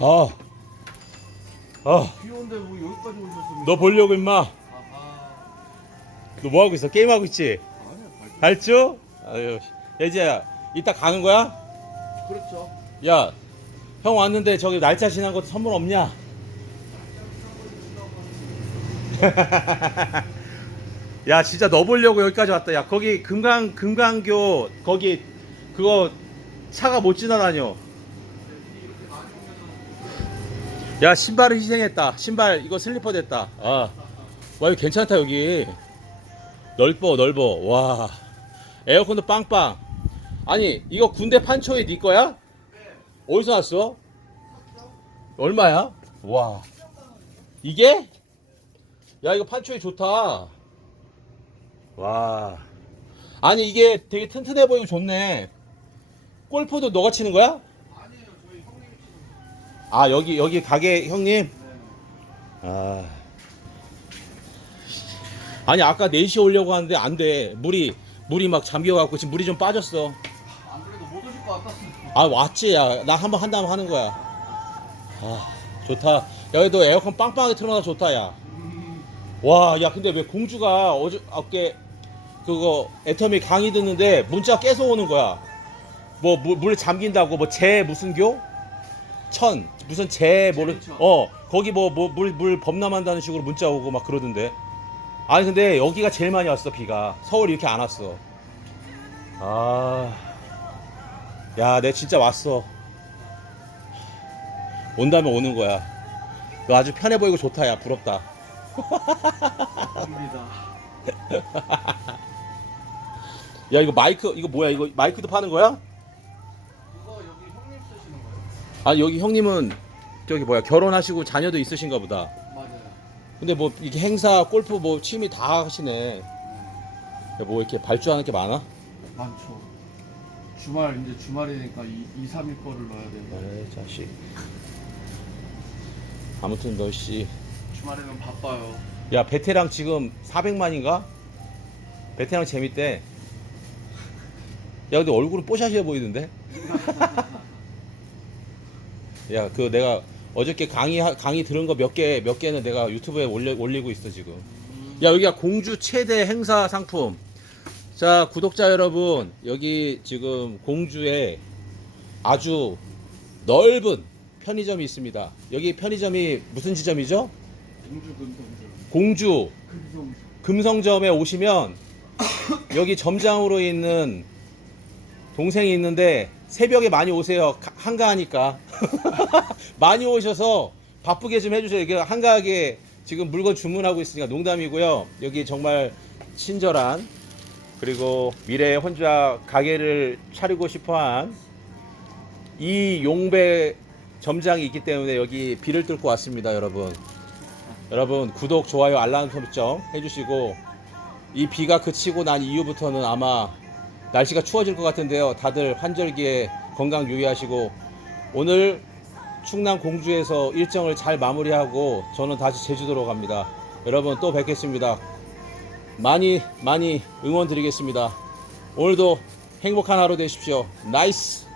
아, 아, 비 오는데 뭐 여기까지 오셨습니까? 너 보려고 임마. 너 뭐 하고 있어? 게임 하고 있지? 발. 발주? 아유, 예지야, 이따 가는 거야? 그렇죠. 야, 형 왔는데 저기 날짜 지난 것도 선물 없냐? 야, 진짜 너 보려고 여기까지 왔다. 야, 거기 금강 금강교 거기 그거 차가 못 지나다녀. 야, 신발을 희생했다. 신발 이거 슬리퍼 됐다. 아, 와 이거 괜찮다 여기. 넓어 넓어. 와, 에어컨도 빵빵. 아니 이거 군대 판초에 네 거야? 어디서 났어? 얼마야? 와 이게? 야 이거 판초에 좋다 와 아니 이게 되게 튼튼해 보이고 좋네 골프도 너가 치는 거야? 아 여기 여기 가게 형님? 거. 아 아니 아까 4시에 오려고 하는데 안 돼 물이 물이 막 잠겨 갖고 지금 물이 좀 빠졌어 안 그래도 못 오실 것 같았습니다. 아 왔지 야 나 한번 한다면 하는 거야 아 좋다 여기도 에어컨 빵빵하게 틀어놔서 좋다 야 와 야 근데 왜 공주가 어제 어깨 그거 애터미 강의 듣는데 문자 계속 오는 거야 뭐물 잠긴다고 뭐 재 무슨 교? 천 무슨 재 모르. 어 거기 뭐물물 범람한다는 식으로 문자 오고 막 그러던데 아니 근데 여기가 제일 많이 왔어 비가 서울 이렇게 안 왔어 아 야, 내 진짜 왔어. 온다면 오는 거야. 너 아주 편해 보이고 좋다, 야. 부럽다. 야, 이거 마이크, 이거 뭐야? 이거 마이크도 파는 거야? 아, 여기 형님은 저기 뭐야? 결혼하시고 자녀도 있으신가 보다. 맞아요. 근데 뭐 이게 행사, 골프 뭐 취미 다 하시네. 네. 야, 뭐 이렇게 발주하는 게 많아? 많죠. 주말 이제 주말이니까 2, 2 3일 거를 넣어야 되고 에이, 자식. 아무튼 너 씨. 주말에는 바빠요. 야, 베테랑 지금 400만인가? 베테랑 재밌대. 야, 근데 얼굴은 뽀샤시해 보이던데? 야, 그 내가 어저께 강의 강의 들은 거 몇 개 몇 개는 내가 유튜브에 올려, 올리고 있어 지금. 야, 여기가 공주 최대 행사 상품. 자, 구독자 여러분, 여기 지금 공주에 아주 넓은 편의점이 있습니다. 여기 편의점이 무슨 지점이죠? 공주. 금성점에 오시면 여기 점장으로 있는 동생이 있는데 새벽에 많이 오세요. 가- 한가하니까. 많이 오셔서 바쁘게 좀 해주세요. 이게 한가하게 지금 물건 주문하고 있으니까 농담이고요. 여기 정말 친절한 그리고 미래의 혼자 가게를 차리고 싶어한 이 용배 점장이 있기 때문에 여기 비를 뚫고 왔습니다, 여러분. 여러분 구독, 좋아요, 알람 설정 해주시고 이 비가 그치고 난 이후부터는 아마 날씨가 추워질 것 같은데요. 다들 환절기에 건강 유의하시고 오늘 충남 공주에서 일정을 잘 마무리하고 저는 다시 제주도로 갑니다. 여러분 또 뵙겠습니다. 많이 많이 응원 드리겠습니다. 오늘도 행복한 하루 되십시오. 나이스!